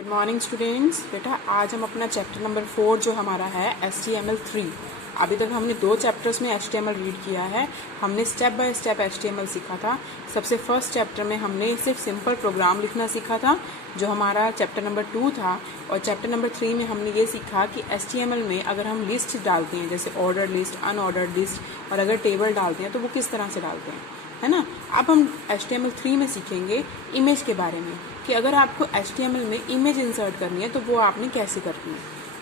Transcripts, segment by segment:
Good morning students. बेटा आज हम अपना चैप्टर नंबर 4 जो हमारा है HTML3, अभी तक हमने 2 चैप्टर्स में HTML रीड किया है। हमने स्टेप बाय स्टेप HTML सीखा था। सबसे फर्स्ट चैप्टर में हमने सिर्फ सिंपल प्रोग्राम लिखना सीखा था जो हमारा चैप्टर नंबर 2 था, और चैप्टर नंबर 3 में हमने ये सीखा कि HTML में अगर हम लिस्ट डालते हैं जैसे ऑर्डर लिस्ट, अनऑर्डर्ड लिस्ट, और अगर टेबल डालते हैं तो वो किस तरह से डालते हैं, है ना। अब हम HTML3 में सीखेंगे इमेज के बारे में कि अगर आपको HTML में इमेज इंसर्ट करनी है तो वो आपने कैसे करनी है।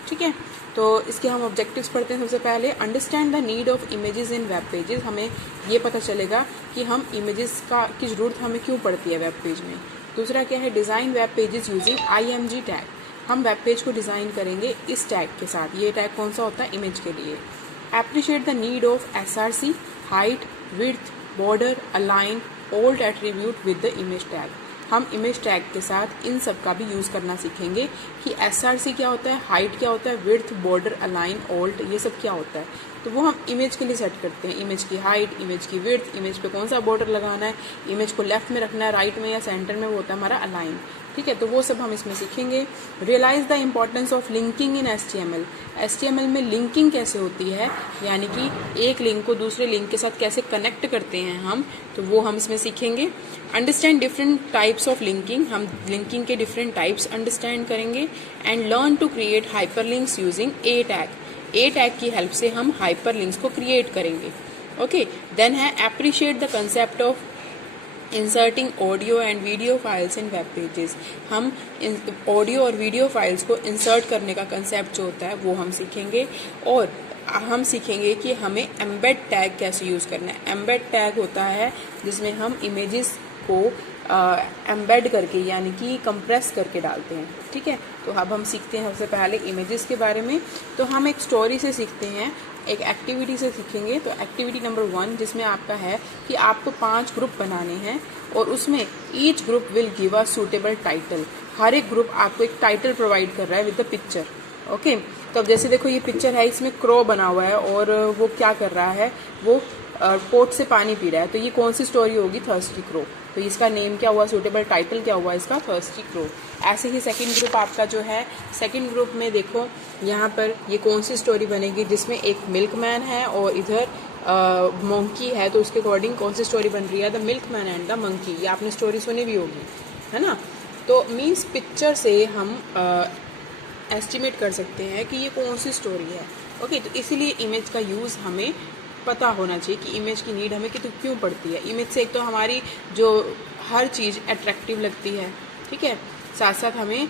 ठीक है, तो इसके हम ऑब्जेक्टिव्स पढ़ते हैं। सबसे पहले understand the need of images in web pages. हमें ये पता चलेगा कि हम इमेजेस की ज़रूरत हमें क्यों पड़ती है वेब पेज में। दूसरा क्या है, design web pages using IMG tag. हम वेब पेज को डिज़ाइन करेंगे इस टैग के साथ। ये टैग कौन सा होता है, इमेज के लिए। Appreciate the need of SRC, height, width, border, align, old attribute with the image tag. हम इमेज टैग के साथ इन सब का भी यूज़ करना सीखेंगे कि SRC क्या होता है, हाइट क्या होता है, विड्थ, बॉर्डर, अलाइन, ओल्ड, ये सब क्या होता है। तो वो हम इमेज के लिए सेट करते हैं। इमेज की हाइट, इमेज की विड्थ, इमेज पे कौन सा बॉर्डर लगाना है, इमेज को लेफ्ट में रखना है, राइट में या सेंटर में, वो होता है हमारा अलाइन। ठीक है, तो वो सब हम इसमें सीखेंगे। Realise the importance of linking in HTML। HTML में लिंकिंग कैसे होती है, यानी कि एक लिंक को दूसरे लिंक के साथ कैसे कनेक्ट करते हैं हम, तो वो हम इसमें सीखेंगे। Understand different types of linking. हम लिंकिंग के डिफरेंट टाइप्स अंडरस्टैंड करेंगे। And learn to create hyperlinks using A tag. A tag की हेल्प से हम हाइपरलिंक्स को क्रिएट करेंगे। ओके, देन है appreciate the concept of inserting audio and video files in web pages. हम audio और video files को इंसर्ट करने का कंसेप्ट जो होता है वो हम सीखेंगे। और हम सीखेंगे कि हमें एम्बेड टैग कैसे यूज़ करना है। एम्बेड टैग होता है जिसमें हम इमेजेस को एम्बेड करके यानी कि कंप्रेस करके डालते हैं। ठीक है, तो अब हम सीखते हैं सबसे पहले इमेजेस के बारे में। तो हम एक स्टोरी से सीखते हैं, एक एक्टिविटी से सीखेंगे। तो एक्टिविटी नंबर 1 जिसमें आपका है कि आपको 5 ग्रुप बनाने हैं और उसमें each group will give a suitable title. हर एक ग्रुप आपको एक टाइटल प्रोवाइड कर रहा है विद द पिक्चर। ओके, तो अब जैसे देखो ये पिक्चर है, इसमें क्रो बना हुआ है और वो क्या कर रहा है, वो पोट से पानी पी रहा है। तो ये कौन सी स्टोरी होगी, थर्स्टी क्रो। तो इसका नेम क्या हुआ, सूटेबल टाइटल क्या हुआ इसका, थर्स्टी क्रो। ऐसे ही सेकंड ग्रुप आपका जो है, सेकंड ग्रुप में देखो यहाँ पर ये कौन सी स्टोरी बनेगी, जिसमें एक मिल्कमैन है और इधर मंकी है। तो उसके अकॉर्डिंग कौन सी स्टोरी बन रही है, the milkman and the monkey. ये आपने स्टोरी सुनी भी होगी, है ना। तो मीन्स पिक्चर से हम एस्टिमेट कर सकते हैं कि ये कौन सी स्टोरी है। ओके, तो इसीलिए इमेज का यूज़ हमें पता होना चाहिए कि इमेज की नीड हमें क्यों पड़ती है। इमेज से एक तो हमारी जो हर चीज़ अट्रैक्टिव लगती है, ठीक है, साथ साथ हमें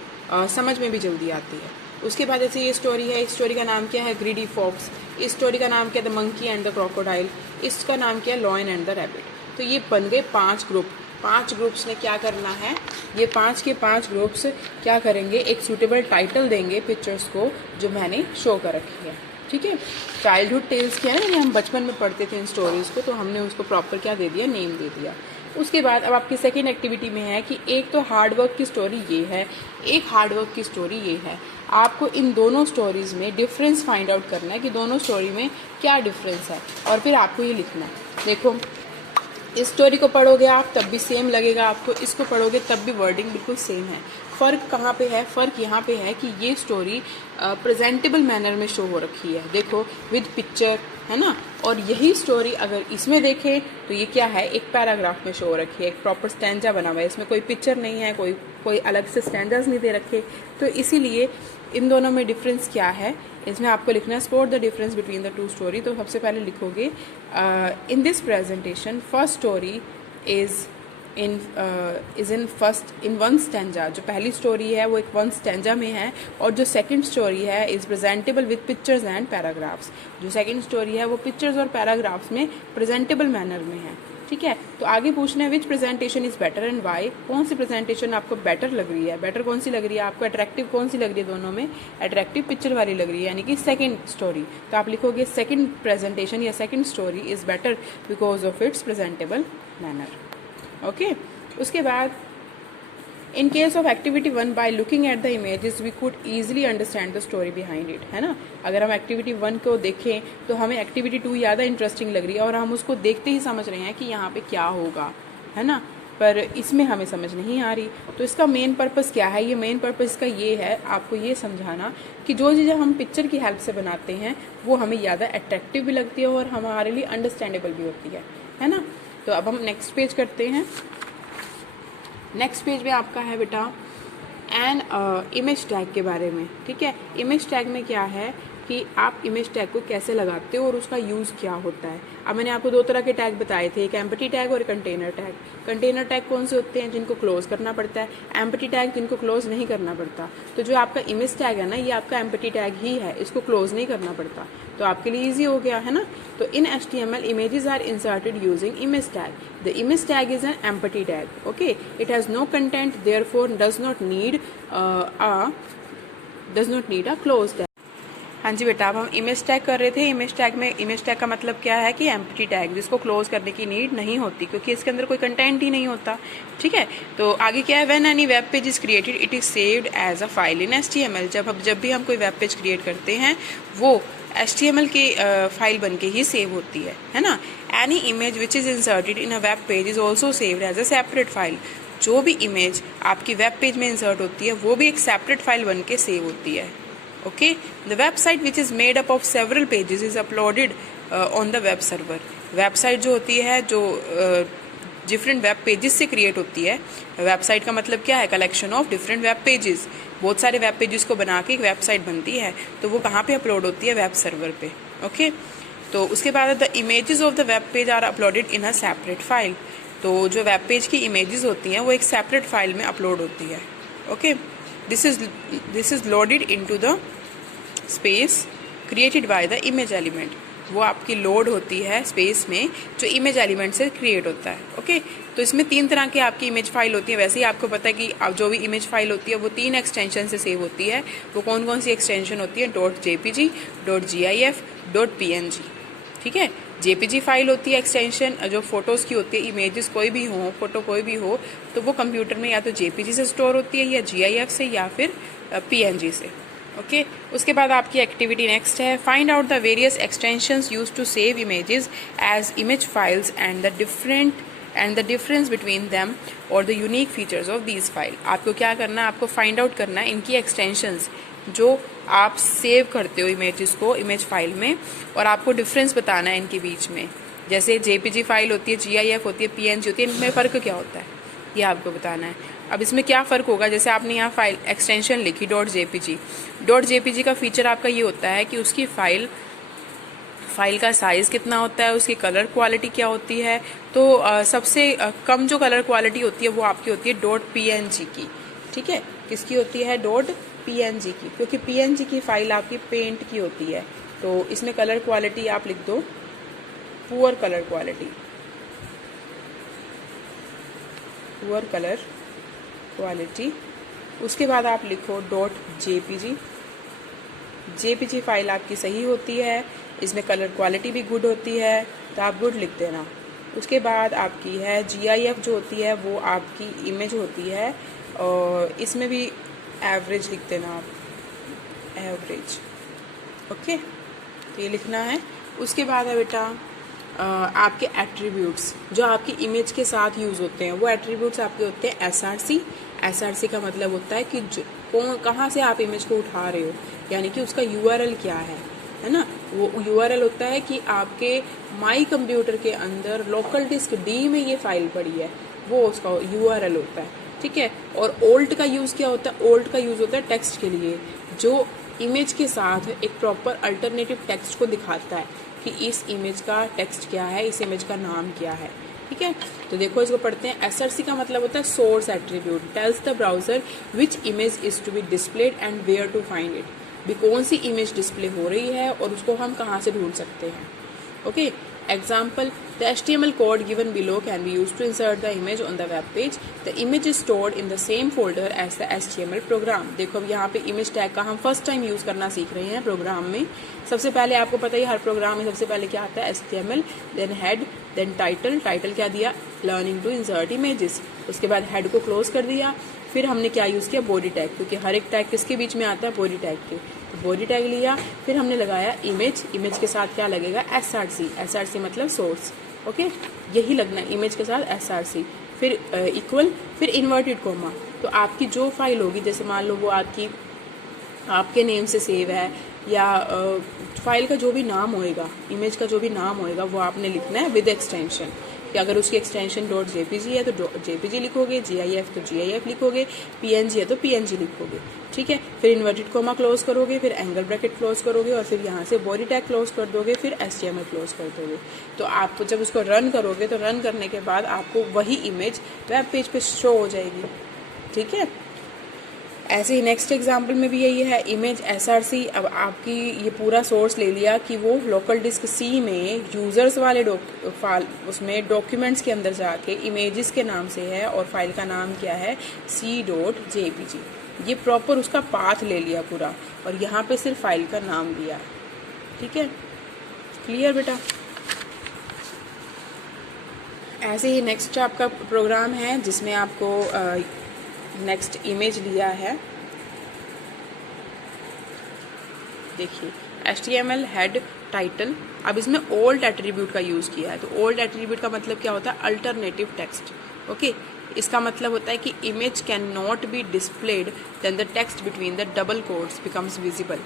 समझ में भी जल्दी आती है। उसके बाद जैसे ये स्टोरी है, इस स्टोरी का नाम क्या है, ग्रीडी फॉक्स। इस स्टोरी का नाम क्या है, the monkey and the crocodile. इसका नाम क्या है, लॉयन एंड द रैबिट। तो ये बन गए 5 ग्रुप। 5 ग्रुप्स ने क्या करना है, ये 5 के 5 ग्रुप्स क्या करेंगे, एक सूटेबल टाइटल देंगे पिक्चर्स को जो मैंने शो कर रखी है। ठीक है, चाइल्डहुड टेल्स क्या है ना, हम बचपन में पढ़ते थे इन स्टोरीज़ को, तो हमने उसको प्रॉपर क्या दे दिया, नेम दे दिया। उसके बाद अब आपकी सेकेंड एक्टिविटी में है कि एक तो हार्डवर्क की स्टोरी ये है, एक हार्डवर्क की स्टोरी ये है। आपको इन दोनों स्टोरीज़ में डिफरेंस फाइंड आउट करना है कि दोनों स्टोरी में क्या डिफरेंस है, और फिर आपको ये लिखना है। देखो, इस स्टोरी को पढ़ोगे आप तब भी सेम लगेगा आपको, इसको पढ़ोगे तब भी वर्डिंग बिल्कुल सेम है। फ़र्क कहाँ पे है, फ़र्क यहाँ पे है कि ये स्टोरी प्रेजेंटेबल मैनर में शो हो रखी है, देखो विद पिक्चर, है ना। और यही स्टोरी अगर इसमें देखें तो ये क्या है, एक पैराग्राफ में शो हो रखी है, एक प्रॉपर स्टैंजा बना हुआ है, इसमें कोई पिक्चर नहीं है, कोई अलग से स्टैंजास नहीं दे रखे। तो इसीलिए इन दोनों में डिफरेंस क्या है, इसमें आपको लिखना है spot the difference between the 2 story. तो सबसे पहले लिखोगे in this presentation first story is in one stanza. जो पहली स्टोरी है वो एक 1 स्टैंजा में है, और जो सेकंड स्टोरी है is presentable with pictures and paragraphs. जो सेकंड स्टोरी है वो पिक्चर्स और पैराग्राफ्स में प्रेजेंटेबल मैनर में है। ठीक है, तो आगे पूछना है which presentation is better and why. कौन सी प्रेजेंटेशन आपको बेटर लग रही है, बेटर कौन सी लग रही है आपको, अट्रैक्टिव कौन सी लग रही है, दोनों में अट्रैक्टिव पिक्चर वाली लग रही है, यानी कि सेकंड स्टोरी। तो आप लिखोगे सेकंड प्रेजेंटेशन या second story is better because of its presentable manner. Okay, उसके बाद in case of activity 1 by looking at the images we could easily understand the story behind it, है ना। अगर हम एक्टिविटी 1 को देखें तो हमें एक्टिविटी 2 ज़्यादा इंटरेस्टिंग लग रही है और हम उसको देखते ही समझ रहे हैं कि यहाँ पे क्या होगा, है ना। पर इसमें हमें समझ नहीं आ रही। तो इसका मेन पर्पस क्या है? ये मेन पर्पस इसका ये है आपको ये समझाना कि जो चीज़ें हम पिक्चर की हेल्प से बनाते हैं वो हमें ज़्यादा अट्रैक्टिव भी लगती है और हमारे लिए अंडरस्टैंडेबल भी होती है ना। तो अब हम नेक्स्ट पेज करते हैं। नेक्स्ट पेज में आपका है बेटा एन इमेज टैग के बारे में। ठीक है, इमेज टैग में क्या है कि आप इमेज टैग को कैसे लगाते हो और उसका यूज़ क्या होता है। अब मैंने आपको दो तरह के टैग बताए थे, एक एम्प्टी टैग और कंटेनर टैग। कंटेनर टैग कौन से होते हैं? जिनको क्लोज करना पड़ता है। एम्प्टी टैग जिनको क्लोज नहीं करना पड़ता। तो जो आपका इमेज टैग है ना, ये आपका एम्प्टी टैग ही है, इसको क्लोज नहीं करना पड़ता, तो आपके लिए ईजी हो गया है ना। तो इन HTML images are inserted using image tag. The image tag is an empty tag. Okay, it has no content, therefore does not need a closed tag. हाँ जी बेटा, अब हम इमेज टैग कर रहे थे। इमेज टैग का मतलब क्या है कि एम्प्टी टैग, जिसको क्लोज करने की नीड नहीं होती क्योंकि इसके अंदर कोई कंटेंट ही नहीं होता। ठीक है, तो आगे क्या है? When any web page is created it is saved as a file in HTML। जब भी हम कोई वेब पेज क्रिएट करते हैं वो HTML की फाइल बन के ही सेव होती है ना। Any image which is inserted in a web page is also saved as a separate file. जो भी इमेज आपकी वेब पेज में इंसर्ट होती है वो भी एक सेपरेट फाइल बन के सेव होती है। Okay, the website which is made up of several pages is uploaded on the web server. Website जो होती है जो डिफरेंट वेब पेजेस से क्रिएट होती है। वेबसाइट का मतलब क्या है? Collection of different web pages. बहुत सारे वेब पेजेस को बना के एक वेबसाइट बनती है, तो वो कहाँ पे अपलोड होती है? वेब सर्वर पे। ओके, तो उसके बाद the images of the web page are uploaded in a separate file. तो जो वेब पेज की इमेजेस होती हैं वो एक सेपरेट फाइल में अपलोड होती है। Okay, this is loaded into the space created by the image element. वो आपकी लोड होती है स्पेस में जो इमेज एलिमेंट से क्रिएट होता है। ओके, तो इसमें 3 तरह की आपकी इमेज फाइल होती है। वैसे ही आपको पता है कि आप जो भी इमेज फाइल होती है वो 3 एक्सटेंशन से सेव होती है। वो कौन कौन सी एक्सटेंशन होती है? .jpg, .gif, .png। ठीक है, JPG फाइल होती है एक्सटेंशन जो फोटोज़ की होती है। इमेजेस कोई भी हो, फोटो कोई भी हो, तो वो कंप्यूटर में या तो JPG से स्टोर होती है या GIF से या फिर PNG से। ओके, उसके बाद आपकी एक्टिविटी नेक्स्ट है find out the various extensions used to save images as image files and the difference between them और the unique features of these file. आपको क्या करना है? आपको फाइंड आउट करना है इनकी एक्सटेंशंस जो आप सेव करते हो इमेजेस को इमेज फाइल में, और आपको डिफरेंस बताना है इनके बीच में। जैसे JPG फाइल होती है, GIF होती है, PNG होती है, इनमें फ़र्क क्या होता है ये आपको बताना है। अब इसमें क्या फ़र्क होगा? जैसे आपने यहाँ फाइल एक्सटेंशन लिखी .jpg का फीचर आपका ये होता है कि उसकी फाइल का साइज़ कितना होता है, उसकी कलर क्वालिटी क्या होती है। तो सबसे कम जो कलर क्वालिटी होती है वो आपकी होती है .png की। ठीक है, किसकी होती है? .png की, क्योंकि PNG की फाइल आपकी पेंट की होती है। तो इसमें कलर क्वालिटी आप लिख दो पुअर कलर क्वालिटी। उसके बाद आप लिखो .jpg फाइल आपकी सही होती है, इसमें कलर क्वालिटी भी गुड होती है, तो आप गुड लिख देना। उसके बाद आपकी है GIF जो होती है वो आपकी इमेज होती है, और इसमें भी एवरेज लिख देना आप, एवरेज। ओके, तो ये लिखना है। उसके बाद है बेटा आपके एट्रीब्यूट्स जो आपकी इमेज के साथ यूज़ होते हैं। वो एट्रीब्यूट्स आपके होते हैं SRC का मतलब होता है कि कहाँ से आप इमेज को उठा रहे हो, यानी कि उसका URL क्या है ना। वो URL होता है कि आपके माई कंप्यूटर के अंदर लोकल डिस्क D में ये फाइल पड़ी है, वो उसका URL होता है। ठीक है, और ओल्ट का यूज़ क्या होता है? ओल्ट का यूज़ होता है टेक्स्ट के लिए, जो इमेज के साथ एक प्रॉपर अल्टरनेटिव टेक्स्ट को दिखाता है कि इस इमेज का टेक्स्ट क्या है, इस इमेज का नाम क्या है। ठीक है, तो देखो इसको पढ़ते हैं। SRC का मतलब होता है source attribute, tells the browser which image is to be displayed and where to find it. भी कौन सी इमेज डिस्प्ले हो रही है और उसको हम कहाँ से ढूंढ सकते हैं। Okay, example, the HTML code given below can be used to insert the image on the web page. The image is stored in the same folder as the HTML program. देखो अब यहाँ पे इमेज टैग का हम first time use करना सीख रहे हैं प्रोग्राम में। सबसे पहले आपको पता ही हर प्रोग्राम में सबसे पहले क्या आता है? HTML, then head, then title क्या दिया? Learning to insert images. उसके बाद हेड को क्लोज कर दिया, फिर हमने क्या यूज़ किया? बॉडी टैग, क्योंकि हर एक टैग किसके बीच में आता है? बॉडी टैग के। तो बॉडी टैग लिया, फिर हमने लगाया इमेज के साथ क्या लगेगा? SRC मतलब सोर्स। ओके, यही लगना इमेज के साथ SRC। फिर इक्वल, फिर इन्वर्टेड कोमा। तो आपकी जो फाइल होगी, जैसे मान लो वो आपके नेम से सेव है, या फाइल का जो भी नाम होएगा, इमेज का जो भी नाम होएगा, वो आपने लिखना है विद एक्सटेंशन। कि अगर उसकी एक्सटेंशन .jpg है तो .jpg लिखोगे, gif तो gif लिखोगे, png है तो png लिखोगे। ठीक है, फिर इन्वर्टेड कोमा क्लोज करोगे, फिर एंगल ब्रैकेट क्लोज करोगे, और फिर यहाँ से बॉडी टैग क्लोज कर दोगे, फिर HTML क्लोज कर दोगे। तो आपको जब उसको रन करोगे तो रन करने के बाद आपको वही इमेज वेब पेज पे शो हो जाएगी। ठीक है, ऐसे ही नेक्स्ट एग्जाम्पल में भी यही है, इमेज SRC। अब आपकी ये पूरा सोर्स ले लिया कि वो लोकल डिस्क C में यूज़र्स वाले उसमें डॉक्यूमेंट्स के अंदर जाके इमेजेस के नाम से है, और फाइल का नाम क्या है, c.jpg। ये प्रॉपर उसका पाथ ले लिया पूरा, और यहाँ पे सिर्फ फाइल का नाम लिया। ठीक है, क्लियर बेटा। ऐसे ही नेक्स्ट आपका प्रोग्राम है जिसमें आपको नेक्स्ट इमेज लिया है। देखिए, HTML हेड टाइटल। अब इसमें ओल्ड एट्रीब्यूट का यूज़ किया है। तो ओल्ड एट्रीब्यूट का मतलब क्या होता है, अल्टरनेटिव टेक्स्ट। ओके, इसका मतलब होता है कि image can not be displayed then the text between the double quotes becomes visible.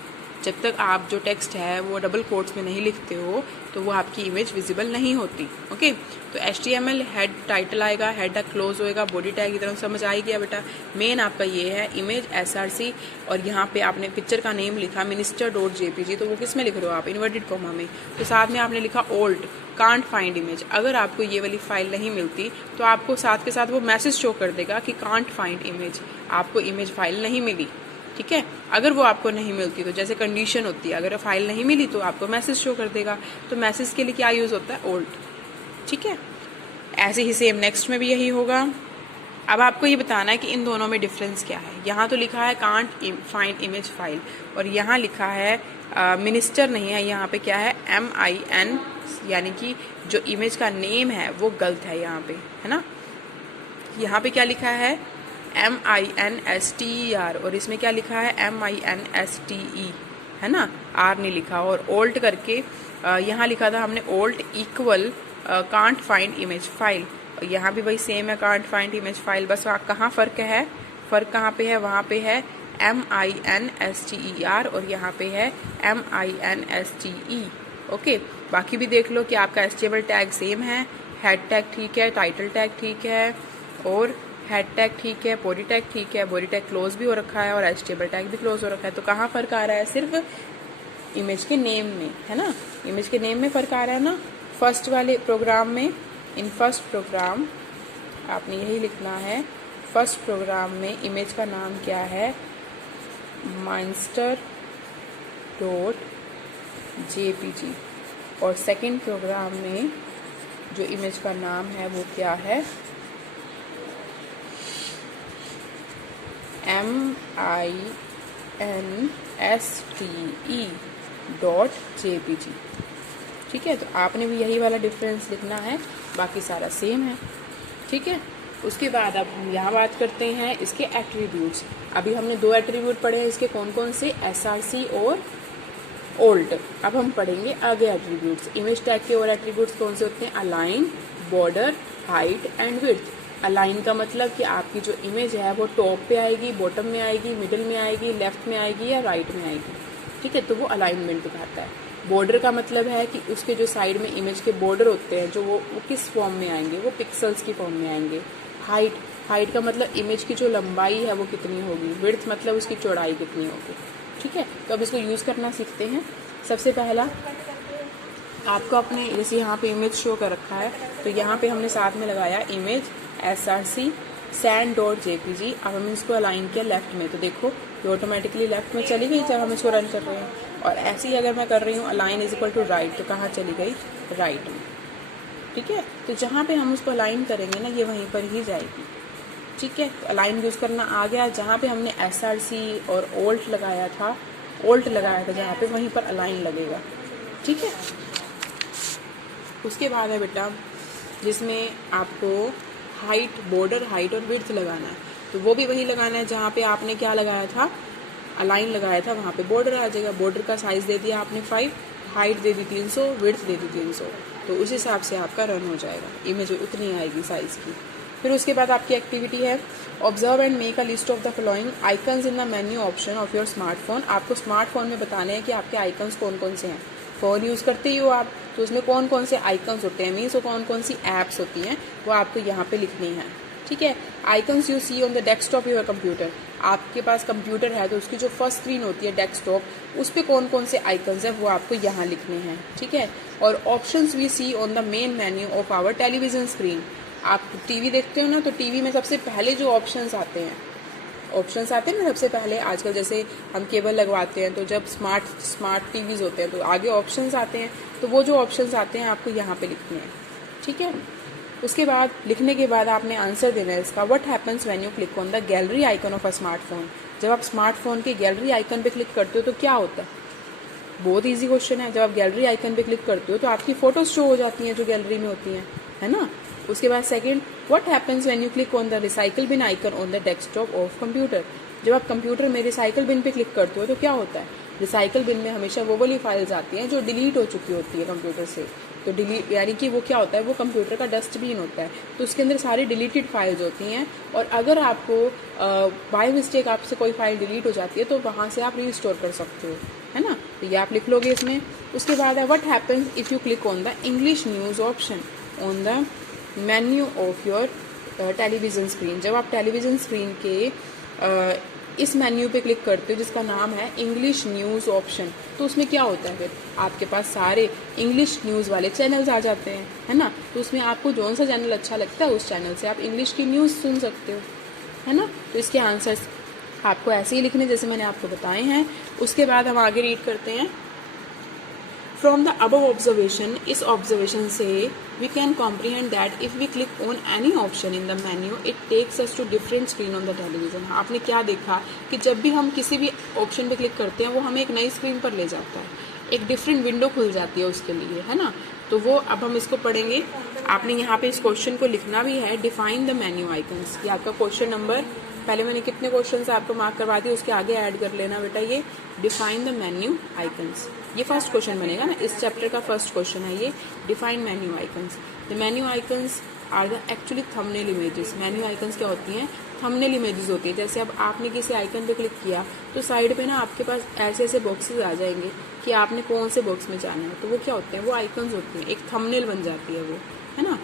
जब तक आप जो टेक्स्ट है वो डबल कोट्स में नहीं लिखते हो तो वो आपकी इमेज विजिबल नहीं होती। ओके, तो HTML हेड टाइटल आएगा, हेड टैग क्लोज होएगा, बॉडी टैग की तरफ समझ आई गया बेटा। मेन आपका ये है इमेज SRC, और यहाँ पे आपने पिक्चर का नेम लिखा minister.jpg, तो वो किस में लिख रहे हो आप, इन्वर्टेड कोमा में। तो साथ में आपने लिखा ओल्ड कांट फाइंड इमेज। अगर आपको ये वाली फाइल नहीं मिलती तो आपको साथ के साथ वो मैसेज शो कर देगा कि कांट फाइंड इमेज, आपको इमेज फाइल नहीं मिली। ठीक है, अगर वो आपको नहीं मिलती तो जैसे कंडीशन होती है, अगर फाइल नहीं मिली तो आपको मैसेज शो कर देगा। तो मैसेज के लिए क्या यूज़ होता है, ओल्ड। ठीक है, ऐसे ही सेम नेक्स्ट में भी यही होगा। अब आपको ये बताना है कि इन दोनों में डिफरेंस क्या है। यहाँ तो लिखा है कांट फाइंड इमेज फाइल, और यहाँ लिखा है मिनिस्टर नहीं है, यहाँ पे क्या है MIN, यानी कि जो इमेज का नेम है वो गलत है यहाँ पे, है ना। यहाँ पे क्या लिखा है MINSTER, और इसमें क्या लिखा है MINSTE, है ना, R नहीं लिखा। और ओल्ट करके यहाँ लिखा था हमने alt equal can't find image file, यहाँ भी वही सेम है कांट फाइंड इमेज फाइल। बस कहाँ फ़र्क है, फ़र्क कहाँ पे है, वहाँ पे है MINSTER, और यहाँ पे है MINSTE। ओके, बाकी भी देख लो कि आपका HTML टैग सेम है, हेड टैग ठीक है, टाइटल टैग ठीक है, और हेड टैग ठीक है, बॉडी टैग ठीक है, बॉडी टैग क्लोज भी हो रखा है, और HTML टैग भी क्लोज हो रखा है। तो कहाँ फ़र्क आ रहा है, सिर्फ इमेज के नेम में, है ना, इमेज के नेम में फ़र्क आ रहा है ना। फर्स्ट वाले प्रोग्राम में, इन फर्स्ट प्रोग्राम आपने यही लिखना है, फर्स्ट प्रोग्राम में इमेज का नाम क्या है, minister.jpg, और सेकंड प्रोग्राम में जो इमेज का नाम है वो क्या है, MINSTE.jpg। ठीक है, तो आपने भी यही वाला डिफरेंस लिखना है, बाकी सारा सेम है। ठीक है, उसके बाद अब हम यहाँ बात करते हैं इसके एट्रीब्यूट्स। अभी हमने 2 एट्रीब्यूट पढ़े हैं इसके, कौन कौन से, SRC और ओल्ट। अब हम पढ़ेंगे आगे एट्रीब्यूट्स। इमेज टैग के और एट्रीब्यूट्स कौन से होते हैं, align, border, height and width. Align का मतलब कि आपकी जो इमेज है वो टॉप पे आएगी, बॉटम में आएगी, मिडिल में आएगी, लेफ्ट में आएगी या राइट में आएगी। ठीक है, तो वो अलाइनमेंट दिखाता है। बॉर्डर का मतलब है कि उसके जो साइड में इमेज के बॉर्डर होते हैं जो वो किस फॉर्म में आएंगे, वो पिक्सल्स की फॉर्म में आएंगे। हाइट का मतलब इमेज की जो लंबाई है वो कितनी होगी। विड्थ मतलब उसकी चौड़ाई कितनी होगी। ठीक है, तो अब इसको यूज़ करना सीखते हैं। सबसे पहला आपको अपने, जैसे यहाँ पे इमेज शो कर रखा है, तो यहाँ पे हमने साथ में लगाया इमेज SRC sand.jpg। अब हम इसको अलाइन किया लेफ्ट में, तो देखो ये ऑटोमेटिकली लेफ्ट में चली गई जब हम इसको रन कर रहे हैं। और ऐसे ही अगर मैं कर रही हूँ align is equal to right, तो कहाँ चली गई, राइट में। ठीक है, तो जहाँ पे हम उसको अलाइन करेंगे ना, ये वहीं पर ही जाएगी। ठीक है, तो अलाइन यूज़ करना आ गया। जहाँ पे हमने SRC और ओल्ट लगाया था जहाँ पे, वहीं पर अलाइन लगेगा। ठीक है, उसके बाद है बेटा जिसमें आपको हाइट, बॉर्डर, हाइट और विड्थ लगाना है, तो वो भी वही लगाना है जहाँ पे आपने क्या लगाया था, अलाइन लगाया था, वहाँ पे बॉर्डर आ जाएगा। बॉर्डर का साइज़ दे दिया आपने 5, हाइट दे दी 300, विड्थ दे दी 300, तो उस हिसाब से आपका रन हो जाएगा, इमेज उतनी आएगी साइज़ की। फिर उसके बाद आपकी एक्टिविटी है observe and make a list of the following icons in the menu option of your smartphone. आपको स्मार्टफोन में बताने हैं कि आपके आइकन्स कौन कौन से हैं। फ़ोन यूज़ करते ही हो आप, तो उसमें कौन कौन से आइकन्स होते हैं, मीन्स वो कौन कौन सी ऐप्स होती हैं वो आपको यहाँ पे लिखनी है। ठीक है। Icons you see on the desktop your computer. आपके पास कंप्यूटर है तो उसकी जो फर्स्ट स्क्रीन होती है डेस्कटॉप, उस पर कौन कौन से आइकन्स हैं वो आपको यहाँ लिखने हैं। ठीक है। और options we see on the main menu of our television screen. आप टीवी देखते हो ना, तो टीवी में सबसे पहले जो ऑप्शंस आते हैं ना सबसे पहले, आजकल जैसे हम केबल लगवाते हैं तो जब स्मार्ट टीवीज होते हैं तो आगे ऑप्शंस आते हैं, तो वो जो ऑप्शंस आते हैं आपको यहाँ पे लिखने हैं। ठीक है। उसके बाद लिखने के बाद आपने आंसर देना है इसका। What happens when you click on the gallery icon of a smartphone. जब आप स्मार्टफोन के गैलरी आइकन पे क्लिक करते हो तो क्या होता है? बहुत ईजी क्वेश्चन है। जब आप गैलरी आइकन पे क्लिक करते हो तो आपकी फोटोज शो हो जाती हैं जो गैलरी में होती हैं, है ना। उसके बाद second, what happens when you click on the recycle bin icon on the desktop of computer. जब आप कंप्यूटर में रिसाइकल बिन पे क्लिक करते हो तो क्या होता है? रिसाइकल बिन में हमेशा वो वाली फाइल्स आती हैं जो डिलीट हो चुकी होती है कंप्यूटर से। तो डिलीट यानी कि वो क्या होता है, वो कंप्यूटर का डस्टबिन होता है, तो उसके अंदर सारी डिलीटेड फाइल्स होती हैं। और अगर आपको बाय मिस्टेक आपसे कोई फाइल डिलीट हो जाती है तो वहाँ से आप रीस्टोर कर सकते हो, है ना। तो ये आप लिख लोगे इसमें। उसके बाद है what happens if you click on the English news option on the menu of your television screen. जब आप टेलीविज़न स्क्रीन के इस मेन्यू पे क्लिक करते हो जिसका नाम है इंग्लिश न्यूज़ ऑप्शन, तो उसमें क्या होता है, फिर आपके पास सारे इंग्लिश न्यूज़ वाले चैनल्स आ जाते हैं, है ना। तो उसमें आपको जौन सा चैनल अच्छा लगता है उस चैनल से आप इंग्लिश की न्यूज़ सुन सकते हो, है ना। तो इसके आंसर्स आपको ऐसे ही लिखने जैसे मैंने आपको बताए हैं। उसके बाद हम आगे रीड करते हैं। फ्रॉम द अबव ऑब्जर्वेशन, इस ऑब्जर्वेशन से we can comprehend that if we click on any option in the menu it takes us to different screen on the television. आपने क्या देखा कि जब भी हम किसी भी ऑप्शन पे क्लिक करते हैं वो हमें एक नई स्क्रीन पर ले जाता है, एक डिफरेंट विंडो खुल जाती है उसके लिए, है ना। तो वो अब हम इसको पढ़ेंगे। आपने यहाँ पे इस क्वेश्चन को लिखना भी है, डिफाइन द मेन्यू आइकन्स। ये आपका क्वेश्चन नंबर, पहले मैंने कितने क्वेश्चन आपको मार्क करवा दिए, उसके आगे ऐड कर लेना बेटा ये डिफाइन द मेन्यू आइकन्स। ये फर्स्ट क्वेश्चन बनेगा ना, इस चैप्टर का फर्स्ट क्वेश्चन है ये, define menu icons. The menu icons are the actually thumbnail images. Menu icons क्या होती हैं? थंबनेल इमेजेस होती है। जैसे अब आपने किसी आइकन पे क्लिक किया तो साइड पे ना आपके पास ऐसे ऐसे बॉक्सेस आ जाएंगे कि आपने कौन से बॉक्स में जाना है, तो वो क्या होते हैं? वो आइकन्स होती हैं, एक थंबनेल बन जाती है वो, है ना,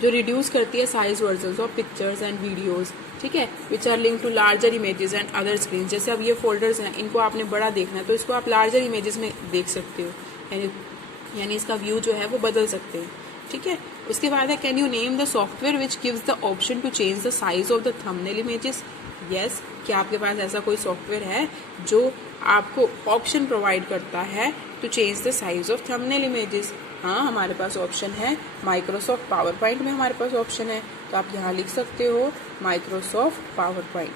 जो रिड्यूस करती है size versions of pictures and videos. ठीक है, which are link to larger images and other screen. जैसे अब ये फोल्डर्स हैं, इनको आपने बड़ा देखना है तो इसको आप लार्जर इमेजेस में देख सकते हो, यानी इसका व्यू जो है वो बदल सकते हैं। ठीक है। उसके बाद है can you name the software which gives the option to change the size of the thumbnail images. Yes, क्या आपके पास ऐसा कोई सॉफ्टवेयर है जो आपको ऑप्शन प्रोवाइड करता है to change the size of thumbnail images? हाँ, हमारे पास ऑप्शन है, माइक्रोसॉफ्ट पावर पॉइंट में हमारे पास ऑप्शन है, तो आप यहाँ लिख सकते हो माइक्रोसॉफ्ट पावर पॉइंट।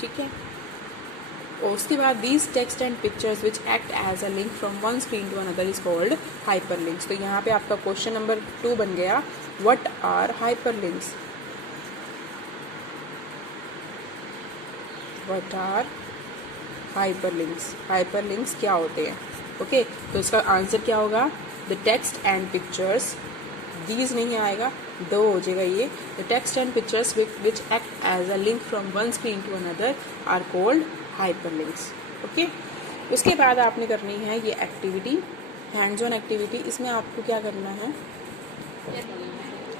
ठीक है। और उसके बाद these text and pictures which act as a link from one screen to another is called hyperlinks. तो यहाँ पे आपका क्वेश्चन नंबर 2 बन गया, what are hyperlinks. What are hyperlinks. Hyperlinks क्या होते हैं? ओके, तो इसका आंसर क्या होगा? The text and pictures, these नहीं आएगा, दो हो जाएगा ये। The text and pictures which act as a link from one screen to another are called hyperlinks. Okay. उसके बाद आपने करनी है ये एक्टिविटी, हैंड्स ऑन एक्टिविटी। इसमें आपको क्या करना है?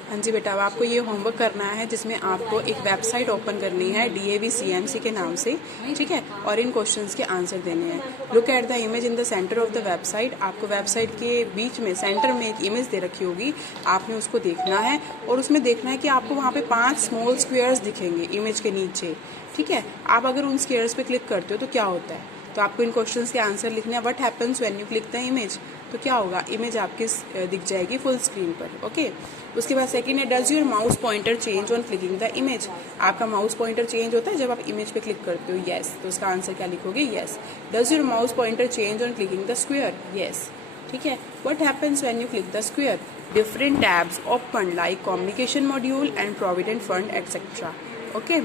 हाँ जी बेटा, अब आपको ये होमवर्क करना है जिसमें आपको एक वेबसाइट ओपन करनी है DAVCMC के नाम से, ठीक है, और इन क्वेश्चंस के आंसर देने हैं। Look at the image in the centre of the website. आपको वेबसाइट के बीच में सेंटर में एक इमेज दे रखी होगी, आपने उसको देखना है और उसमें देखना है कि आपको वहाँ पे 5 स्मॉल स्क्वेयर्स दिखेंगे इमेज के नीचे। ठीक है, आप अगर उन स्क्वेयर्स पे क्लिक करते हो तो क्या होता है? तो आपको इन क्वेश्चंस के आंसर लिखने हैं। What happens when you click the image, तो क्या होगा? इमेज आपकी दिख जाएगी फुल स्क्रीन पर। ओके। उसके बाद सेकंड है does your mouse pointer change on clicking the image. आपका माउस पॉइंटर चेंज होता है जब आप इमेज पे क्लिक करते हो? यस। तो उसका आंसर क्या लिखोगे? Yes. Does your mouse pointer change on clicking the square? Yes. ठीक है। What happens when you click the square? Different tabs open like communication module and provident fund etcetera. Okay.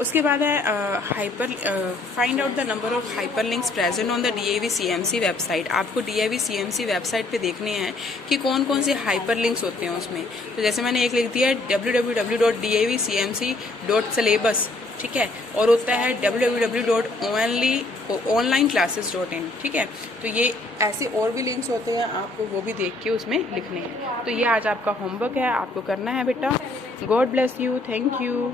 उसके बाद है find out the number of hyper links present on the DAV CMC website. आपको DAV CMC website पे देखने हैं कि कौन कौन से हाइपर लिंक्स होते हैं उसमें। तो जैसे मैंने एक लिख दिया है www.davcmc.syllabus, ठीक है, और होता है www.onlineclasses.in, ठीक है। तो ये ऐसे और भी लिंक्स होते हैं, आपको वो भी देख के उसमें लिखने हैं। तो ये आज आपका होमवर्क है, आपको करना है बेटा। God bless you, thank you.